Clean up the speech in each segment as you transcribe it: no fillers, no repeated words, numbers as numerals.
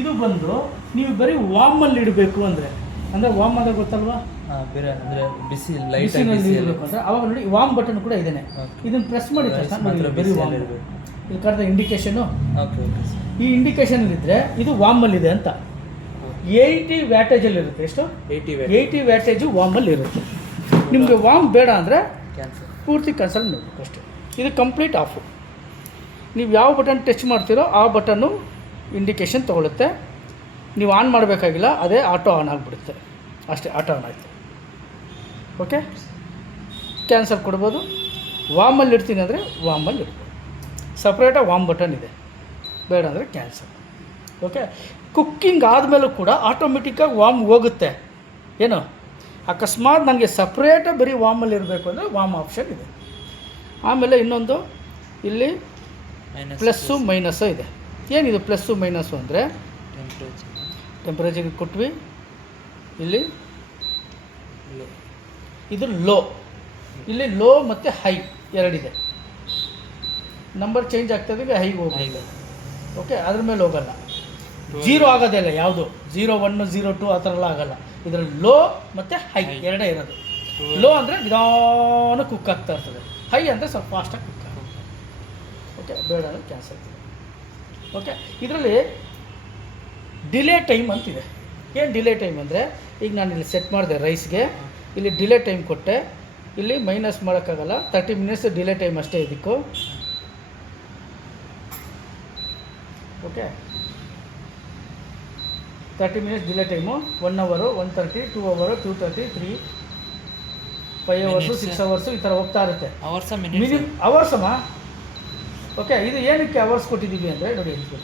ಇದು ಬಂದು ನೀವು ಬರೀ ವಾಮಲ್ಲಿ ಇಡಬೇಕು ಅಂದರೆ ವಾಮ್ ಅಂದರೆ ಗೊತ್ತಲ್ವಾ, ಬೇರೆ ಅಂದರೆ ಬಿಸಿ ಬಿಸಿನಲ್ಲಿ ಇರಬೇಕು ಅಂದರೆ ಅವಾಗ ನೋಡಿ ವಾಮ್ ಬಟನ್ ಕೂಡ ಇದೇನೆ. ಇದನ್ನು ಪ್ರೆಸ್ ಮಾಡಿ ತಕ್ಷಣ ಬರೀ ವಾಮ್ ಇದು ಕರೆದ ಇಂಡಿಕೇಶನು. ಈ ಇಂಡಿಕೇಶನ್ ಇದ್ದರೆ ಇದು ವಾಮಲ್ಲಿದೆ ಅಂತ. 80 ವ್ಯಾಟೇಜಲ್ಲಿ ಇರುತ್ತೆ. ಎಷ್ಟು? 80 ವ್ಯಾಟೇಜು ವಾಮಲ್ಲಿ ಇರುತ್ತೆ. ನಿಮಗೆ ವಾಮ್ ಬೇಡ ಅಂದರೆ ಪೂರ್ತಿ ಕ್ಯಾನ್ಸಲ್ ಮಾಡಬೇಕು ಅಷ್ಟೇ. ಇದು ಕಂಪ್ಲೀಟ್ ಆಫು. ನೀವು ಯಾವ ಬಟನ್ ಟಚ್ ಮಾಡ್ತೀರೋ ಆ ಬಟನ್ನು ಇಂಡಿಕೇಶನ್ ತೊಗೊಳುತ್ತೆ. ನೀವು ಆನ್ ಮಾಡಬೇಕಾಗಿಲ್ಲ, ಅದೇ ಆಟೋ ಆನ್ ಆಗಿಬಿಡುತ್ತೆ ಅಷ್ಟೇ. ಆಟೋ ಆನ್ ಆಯಿತು. ಓಕೆ, ಕ್ಯಾನ್ಸಲ್ ಕೊಡ್ಬೋದು. ವಾಮಲ್ಲಿ ಇಡ್ತೀನಿ ಅಂದರೆ ವಾಮಲ್ಲಿ ಇಡ್ಬೋದು. ಸಪ್ರೇಟಾಗಿ ವಾಮ್ ಬಟನ್ ಇದೆ. ಬೇಡ ಅಂದರೆ ಕ್ಯಾನ್ಸಲ್. ಓಕೆ, ಕುಕ್ಕಿಂಗ್ ಆದಮೇಲೂ ಕೂಡ ಆಟೋಮೆಟಿಕ್ಕಾಗಿ ವಾಮ್ ಹೋಗುತ್ತೆ. ಏನು ಅಕಸ್ಮಾತ್ ನನಗೆ ಸಪ್ರೇಟಾಗಿ ಬರೀ ವಾಮಲ್ಲಿ ಇರಬೇಕು ಅಂದರೆ ವಾಮ್ ಆಪ್ಷನ್ ಇದೆ. ಆಮೇಲೆ ಇನ್ನೊಂದು ಇಲ್ಲಿ ಪ್ಲಸ್ಸು ಮೈನಸ್ಸು ಇದೆ. ಏನಿದು ಪ್ಲಸ್ಸು ಮೈನಸ್ಸು ಅಂದರೆ ಟೆಂಪ್ರೇಚರ್ಗೆ ಕೊಟ್ವಿ. ಇಲ್ಲಿ ಇದು ಲೋ, ಇಲ್ಲಿ ಲೋ ಮತ್ತು ಹೈ ಎರಡಿದೆ. ನಂಬರ್ ಚೇಂಜ್ ಆಗ್ತದೆ, ಹೈಗೆ ಹೋಗಿದೆ. ಓಕೆ, ಅದ್ರ ಮೇಲೆ ಹೋಗಲ್ಲ. 0 ಆಗೋದೇ ಇಲ್ಲ ಯಾವುದು. 0, 1, 0, 2 ಆ ಥರ ಎಲ್ಲ ಆಗಲ್ಲ. ಇದರಲ್ಲಿ ಲೋ ಮತ್ತು ಹೈ ಎರಡೇ ಇರೋದು. ಲೋ ಅಂದರೆ ನಿಧಾನ ಕುಕ್ ಆಗ್ತಾ ಇರ್ತದೆ, ಹೈ ಅಂದರೆ ಸ್ವಲ್ಪ ಫಾಸ್ಟಾಗಿ ಕುಕ್ ಆಗುತ್ತೆ. ಓಕೆ, ಬೇಡ ಅಂದರೆ ಕ್ಯಾನ್ಸಲ್. ಓಕೆ, ಇದರಲ್ಲಿ ಡಿಲೇ ಟೈಮ್ ಅಂತಿದೆ. ಏನು ಡಿಲೇ ಟೈಮ್ ಅಂದರೆ, ಈಗ ನಾನು ಇಲ್ಲಿ ಸೆಟ್ ಮಾಡಿದೆ ರೈಸ್ಗೆ, ಇಲ್ಲಿ ಡಿಲೇ ಟೈಮ್ ಕೊಟ್ಟೆ. ಇಲ್ಲಿ ಮೈನಸ್ ಮಾಡೋಕ್ಕಾಗಲ್ಲ, 30 ಮಿನಿಟ್ಸ್ ಡಿಲೇ ಟೈಮ್ ಅಷ್ಟೇ ಇದಕ್ಕೂ. Okay, 30 minutes delay time. 1 ಅವರು, 1:30, 2 ಅವರು, 2:30, 3, 5 ಅವರ್ಸು, 6 ಅವರ್ಸು ಈ ಥರ ಹೋಗ್ತಾ ಇರುತ್ತೆ. ಅವರ್ಸಮ್ಮ. ಓಕೆ, ಇದು ಏನಕ್ಕೆ ಅವರ್ಸ್ ಕೊಟ್ಟಿದ್ದೀವಿ ಅಂದರೆ ನೋಡಿ, ಹೇಳ್ತೀವಿ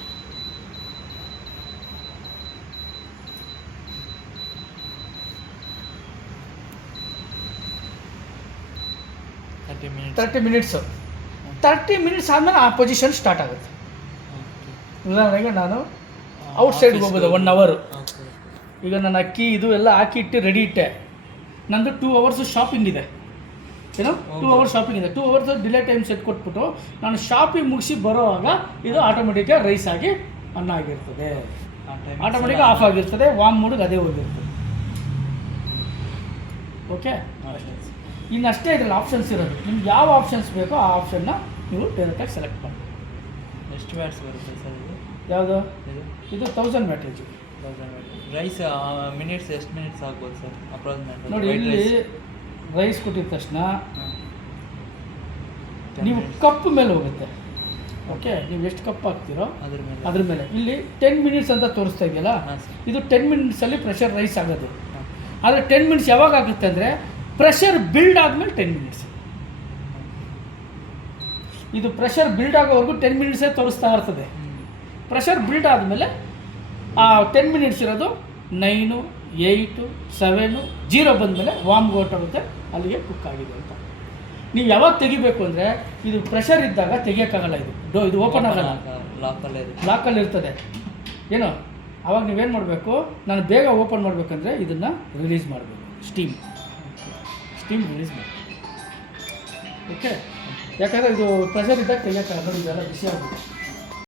30 ಮಿನಿಟ್ಸು. 30 ಮಿನಿಟ್ಸ್ ಆದಮೇಲೆ ಆ ಪೊಸಿಷನ್ ಸ್ಟಾರ್ಟ್ ಆಗುತ್ತೆ. ಉದಾಹರಣೆಗೆ ನಾನು ಔಟ್ಸೈಡ್ಗೆ ಹೋಗ್ಬೋದು 1 ಅವರು. ಈಗ ನಾನು ಅಕ್ಕಿ ಇದು ಎಲ್ಲ ಹಾಕಿ ಇಟ್ಟು ರೆಡಿ ಇಟ್ಟೆ. ನಂದು 2 ಅವರ್ಸು ಶಾಪಿಂಗ್ ಇದೆ. ಏನು 2 ಅವರ್ಸ್ ಶಾಪಿಂಗ್ ಇದೆ. 2 ಅವರ್ಸ್ ಡಿಲೇ ಟೈಮ್ ಸೆಟ್ ಕೊಟ್ಬಿಟ್ಟು ನಾನು ಶಾಪಿಂಗ್ ಮುಗಿಸಿ ಬರೋವಾಗ ಇದು ಆಟೋಮೆಟಿಕ್ಕಾಗಿ ರೈಸ್ ಆಗಿ ಅನ್ನ ಆಗಿರ್ತದೆ, ಆಟೋಮೆಟಿಕ್ ಆಫ್ ಆಗಿರ್ತದೆ. ವಾಮ್ ಮೂಡಿಗೆ ಅದೇ ಹೋಗಿರ್ತದೆ. ಓಕೆ, ಇನ್ನಷ್ಟೇ ಇದರಲ್ಲಿ ಆಪ್ಷನ್ಸ್ ಇರೋದು. ನಿಮ್ಗೆ ಯಾವ ಆಪ್ಷನ್ಸ್ ಬೇಕೋ ಆ ಆಪ್ಷನ್ನ ನೀವು ಡೈರೆಕ್ಟಾಗಿ ಸೆಲೆಕ್ಟ್ ಮಾಡಿ. ಎಷ್ಟು ವ್ಯಾಟ್ಸ್ ಬರುತ್ತೆ ಸರ್ ಇದು? ಯಾವುದು ಇದು 1000 ವ್ಯಾಟೇಜು. ರೈಸ್ ಮಿನಿಟ್ಸ್ ಎಷ್ಟು ಮಿನಿಟ್ಸ್ ಆಗ್ಬೋದು ಸರ್ ಅಪ್ರಾಕ್ಸಿಮೇಟ್? ನೋಡಿ, ಇಲ್ಲಿ ರೈಸ್ ಕೊಟ್ಟಿದ ತಕ್ಷಣ ನೀವು ಕಪ್ ಮೇಲೆ ಹೋಗುತ್ತೆ. ಓಕೆ, ನೀವು ಎಷ್ಟು ಕಪ್ ಹಾಕ್ತೀರೋ ಅದ್ರ ಮೇಲೆ. ಇಲ್ಲಿ 10 ಮಿನಿಟ್ಸ್ ಅಂತ ತೋರಿಸ್ತಾ ಇದೆಯಲ್ಲ, ಇದು 10 ಮಿನಿಟ್ಸಲ್ಲಿ ಪ್ರೆಷರ್ ರೈಸ್ ಆಗೋದು. ಆದರೆ 10 ಮಿನಿಟ್ಸ್ ಯಾವಾಗ ಆಗುತ್ತೆ ಅಂದರೆ ಪ್ರೆಷರ್ ಬಿಲ್ಡ್ ಆದಮೇಲೆ 10 ಮಿನಿಟ್ಸ್. ಇದು ಪ್ರೆಷರ್ ಬಿಲ್ಡ್ ಆಗೋವರೆಗೂ 10 ಮಿನಿಟ್ಸೇ ತೋರಿಸ್ತಾ ಇರ್ತದೆ. ಪ್ರೆಷರ್ ಬಿಲ್ಡ್ ಆದಮೇಲೆ ಆ 10 ಮಿನಿಟ್ಸ್ ಇರೋದು 9, 8, 7, 0 ಬಂದಮೇಲೆ ವಾಮ್ ಹೊರಟೋಗುತ್ತೆ, ಅಲ್ಲಿಗೆ ಕುಕ್ ಆಗಿದೆ ಅಂತ. ನೀವು ಯಾವಾಗ ತೆಗಿಬೇಕು ಅಂದರೆ ಇದು ಪ್ರೆಷರ್ ಇದ್ದಾಗ ತೆಗಿಯೋಕ್ಕಾಗಲ್ಲ. ಇದು ಓಪನ್ ಆಗಲ್ಲ, ಲಾಕಲ್ಲಿ ಇರ್ತದೆ. ಏನು ಆವಾಗ ನೀವೇನು ಮಾಡಬೇಕು, ನಾನು ಬೇಗ ಓಪನ್ ಮಾಡಬೇಕಂದ್ರೆ ಇದನ್ನು ರಿಲೀಸ್ ಮಾಡಬೇಕು. ಸ್ಟೀಮ್ ರಿಲೀಸ್ ಮಾಡಿ. ಓಕೆ, ಯಾಕಂದರೆ ಇದು ಪ್ರೆಷರ್ ಇದ್ದಾಗ ತೆಗಿಯೋಕ್ಕಾಗಲ್ಲ, ಇದೆಲ್ಲ ಬಿಸಿ ಆಗುತ್ತೆ.